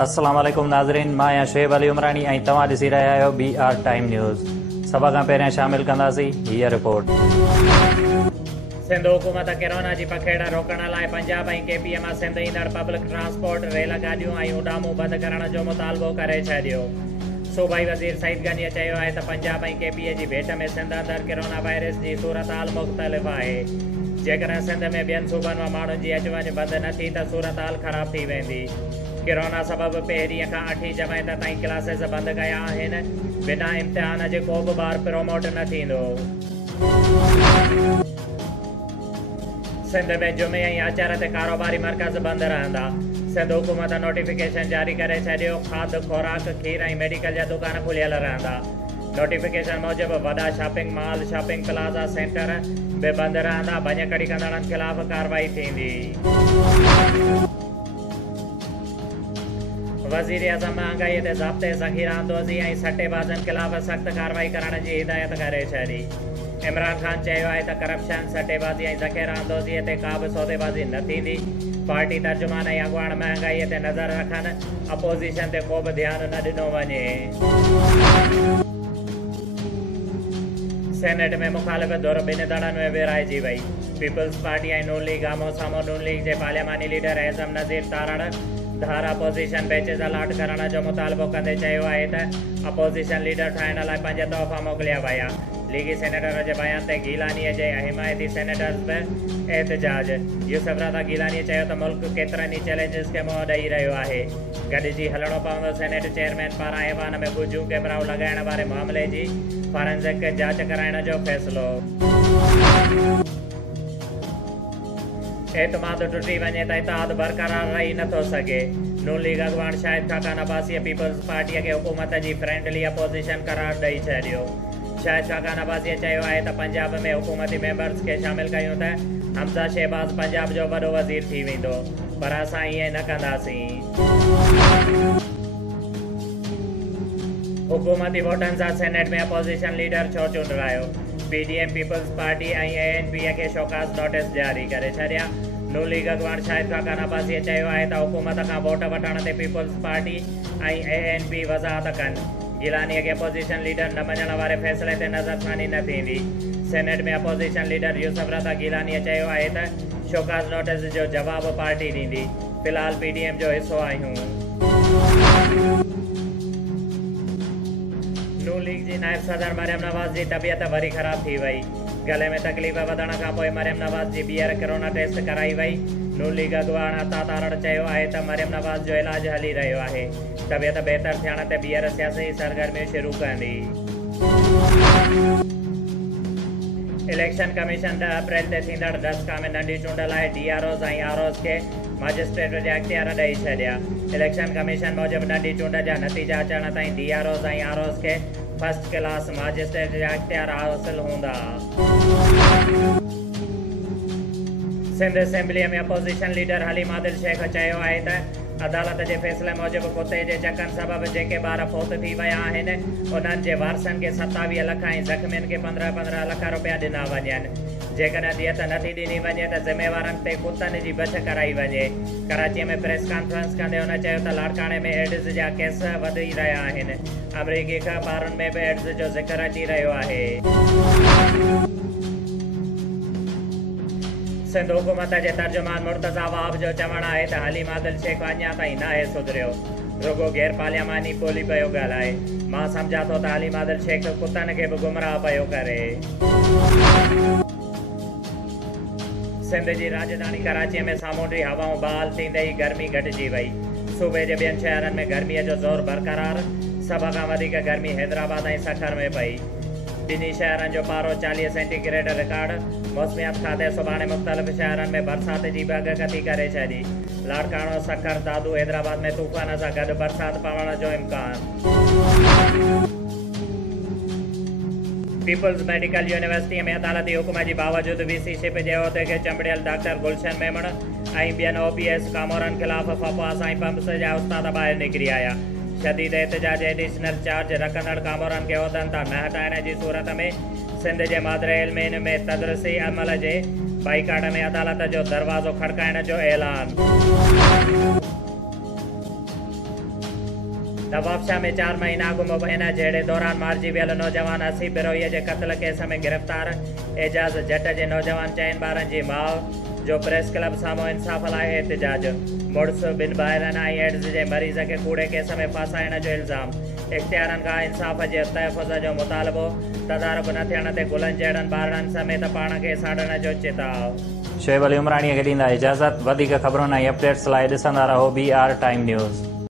अस्सलाम वालेकुम नाज़रीन, मां आहियां शुएब अली उमरानी ऐं तव्हां ॾिसी रहिया आहियो BR टाइम न्यूज़। सभ खां पहिरियां शामिल कंदासीं हीअ रिपोर्ट। सिंध हुकूमत कोरोना जी पखेड़ रोकण लाइ पंजाब ऐं KPM मां सिंध ईंदड़ पब्लिक ट्रांसपोर्ट रेल गाॾियूं ऐं उॾामूं बंदि करण जो मुतालबो करे छॾियो। सूबाई वज़ीर सईद गनीअ चयो आहे त पंजाब ऐं KP जी भेट में सिंध अंदरि कोरोना वायरस जी सूरत हाल मुख़्तलिफ़ आहे। जेकॾहिं सिंध में ॿियनि सूबनि मां माण्हुनि जी अचु वञु बंदि न थी त सूरत हाल ख़राब थी वेंदी। कोरोना सबबि पहिरीं खां 8 जमायत ताईं क्लासिस बंदि कया आहिनि। बिना इम्तिहान जे को बि ॿार प्रमोट न थींदो। सिंध में जुमे ऐं आचार ते कारोबारी मर्कज़ बंदि रहंदा। सिंध हुकूमत नोटिफिकेशन जारी करे छॾियो। खाद खुराक खीर ऐं मेडिकल जा दुकान खुलियल रहंदा। नोटिफिकेशन मूजिबि वॾा shopping mall shopping plaza centre बि बंदि रहंदा। भञकड़ी कंदड़नि ख़िलाफ़ कार्रवाई थींदी। वज़ीर आज़म महांगाई ते ज़ाब्ते ज़ख़ीरा अंदोज़ी ऐं सट्टेबाज़नि ख़िलाफ़ सख़्त कार्रवाई करण जी हिदायत करे छॾी। इमरान ख़ान चयो आहे त करप्शन सट्टेबाज़ी ऐं ज़ख़ीरा अंदोज़ीअ ते का बि सौदेबाज़ी न थींदी। पार्टी तर्जुमान ऐं अॻुवान महांगाईअ ते नज़र रखनि। अपोज़िशन ते को बि ध्यानु न ॾिनो वञे। सेनेट में मुखालिफ़ धुर ॿिनि दड़नि में विरहाइजी वई। पीपल्स पार्टी ऐं नून लीग आमो साम्हूं नून लीग जे पार्लियामानी लीडर एज़म नज़ीर तारण धार अपोज़िशन बेचिस अलाट करण जो मुतालबो कंदे चयो आहे त अपोज़िशन लीडर ठाहिण लाइ 5 तोहफ़ा मोकिलिया विया। लीगी सेनेटर जे बयान ते गीलानीअ जे हिमायती सेनेटर्स बि एहतजाज। यूसुफ रज़ा गीलानीअ चयो त मुल्क केतिरनि ई चैलेंजिस खे मुंहुं ॾेई रहियो आहे। गॾिजी हलणो पवंदो। सेनेट चेयरमैन पारां ऐवान में गुजूं कैमराऊं लॻाइण वारे मामले जी फॉरेंसिक जांच कराइण जो फ़ैसिलो। एतमाद टुटी वञे त इतिहाद बरक़रार रही नथो सघे। नून लीग अॻुवान शाहिद खाकान अब्बासीअ पीपल्स पार्टीअ खे हुकूमत जी फ्रेंडली अपोज़िशन करार ॾेई छॾियो। शाहिद खाकान अब्बासीअ चयो आहे त पंजाब में हुकूमती मेंबर्स खे शामिल कयूं त हमज़ा शहबाज़ पंजाब जो वॾो वज़ीर थी वेंदो, पर असां ईअं न कंदासीं। हुकूमती वोटनि सां सेनेट में अपोज़िशन लीडर छो चूंडायो। PDM पीपल्स पार्टी ऐं ANP खे शोकास नोटिस जारी करे छॾिया। नून लीग अॻुवान शाहिद खाकान अब्बासीअ चयो आहे त हुकूमत खां वोट वठण ते पीपल्स पार्टी ऐं ANP वज़ाहत कनि। गिलानीअ खे अपोज़िशन लीडर न मञण वारे फ़ैसिले ते नज़रसानी न थींदी। सेनेट में अपोज़िशन लीडर यूसुफ रज़ा गीलानीअ चयो आहे त शोकास नोटिस जो जवाबु पार्टी ॾींदी। फ़िलहाल PDM जो हिसो आहियूं। नून लीग जी नायब सदर मरियम नवाज़ जी तबियत वरी ख़राब थी वई। गले में तकलीफ़ वधण खां पोइ मरियम नवाज़ जी ॿीहर कोरोना टेस्ट कराई वई। नून लीग अॻुवान अता तारड़ चयो आहे त मरियम नवाज़ जो इलाजु हली रहियो आहे। तबियत बहितर थियण ते ॿीहर सियासी सरगर्मियूं शुरू कंदी। इलेक्शन कमीशन 10 अप्रैल ते थींदड़ दस्का में नंढी चूंड लाइ DROs ऐं ROs खे मजिस्ट्रेट जा इख्तियार ॾेई छॾिया। इलेक्शन कमीशन मूजिबि नंढी चूंड जा नतीजा अचण ताईं DROs ऐं ROs खे फर्स्ट क्लास मजिस्ट्रेट जा इख्तियार हासिल हूंदा। सिंध असेंबलीअ में अपोज़िशन लीडर हलीम आदिल शेख चयो आहे त अदालत जे फ़ैसिले मूजिबि कुते जे चकनि सबबि जेके ॿार फ़ौत थी विया आहिनि उन्हनि जे वारसनि खे 27 लख ऐं ज़ख़्मियुनि खे 15 लख रुपया ॾिना वञनि। जेकॾहिं दियत नथी ॾिनी वञे त ज़िम्मेवारनि ते कुतनि जी बच कराई वञे। कराचीअ में प्रेस कॉन्फ्रेंस कंदे हुन चयो त लाड़काणे में एड्स जा केस वधी रहिया आहिनि। अमरीकी अख़बारुनि में बि एड्स जो ज़िक्र अची रहियो आहे। सिंध हुकूमत जे तर्जुमान मुर्तज़ा वाहब जो चवणु आहे त हलीम आदिल शेख अञा ताईं नाहे सुधरियो, रुगो गैर पार्लियामानी ॿोली पियो ॻाल्हाए। मां सम्झां थो त हलीम आदिल शेख कुतनि खे बि गुमराह पियो करे। सिंध जी राजधानी कराचीअ में सामूंडी हवाऊं बहाल थींदे ई गर्मी घटिजी वई। सूबे जे ॿियनि शहरनि में गर्मीअ जो ज़ोर बरक़रार। सभ खां वधीक गर्मी हैदराबाद ऐं सखर में पई। ॿिन्ही शहरनि जो पारो 40 सेंटीग्रेड रिकॉर्ड। मौसमियात खाते सुभाणे मुख़्तलिफ़ शहरनि में बरसात जी बगकती करे छॾी। लाड़काणो सखर दादू हैदराबाद में तूफ़ान सां गॾु बरसाति पवण जो इम्कान। पीपल्स मेडिकल यूनिवर्सिटीअ में अदालती हुकुम जे बावजूदि VC शिप जे उहिदे खे चंबड़ियल डॉक्टर गुलशन मेमण ऐं ॿियनि OPS कामोरनि ख़िलाफ़ फफ़वास ऐं पंप्स जा उस्ताद ॿाहिरि निकिरी आया। शदीद एहतजाज एडिशनल चार्ज रखंदड़ कामोरनि खे उहिदनि तां न हटाइण जी सूरत में सिंध जे मादरे इल्मेन में तदरीसी अमल जे बाइकाट में अदालत जो दरवाज़ो खड़काइण जो ऐलान। नवाबशाह में 4 महीना अॻु मुबैना जहिड़े दौरान मारिजी वियल नौजवान असी बिरोहीअ जे क़त्ल केस में गिरफ़्तार एजाज़ जट जे नौजवान 4 ॿारनि जी माउ जो प्रेस क्लब साम्हूं इंसाफ़ लाइ एहतिजाज। मुड़ुस 2 भाइरनि ऐं एड्स जे मरीज़ खे कूड़े केस में फासाइण जो इल्ज़ाम। इख़्तियारनि खां इंसाफ़ जे तहफ़ुज़ जो मुतालबो। तदारुक न थियण ते गुलनि जहिड़नि ॿारनि समेत पाण खे साड़ण जो चिताव। शोएब अली उमराणीअ खे ॾींदा इजाज़त। वधीक ख़बरुनि ऐं अपडेट्स लाइ ॾिसंदा रहो BR टाइम न्यूज़।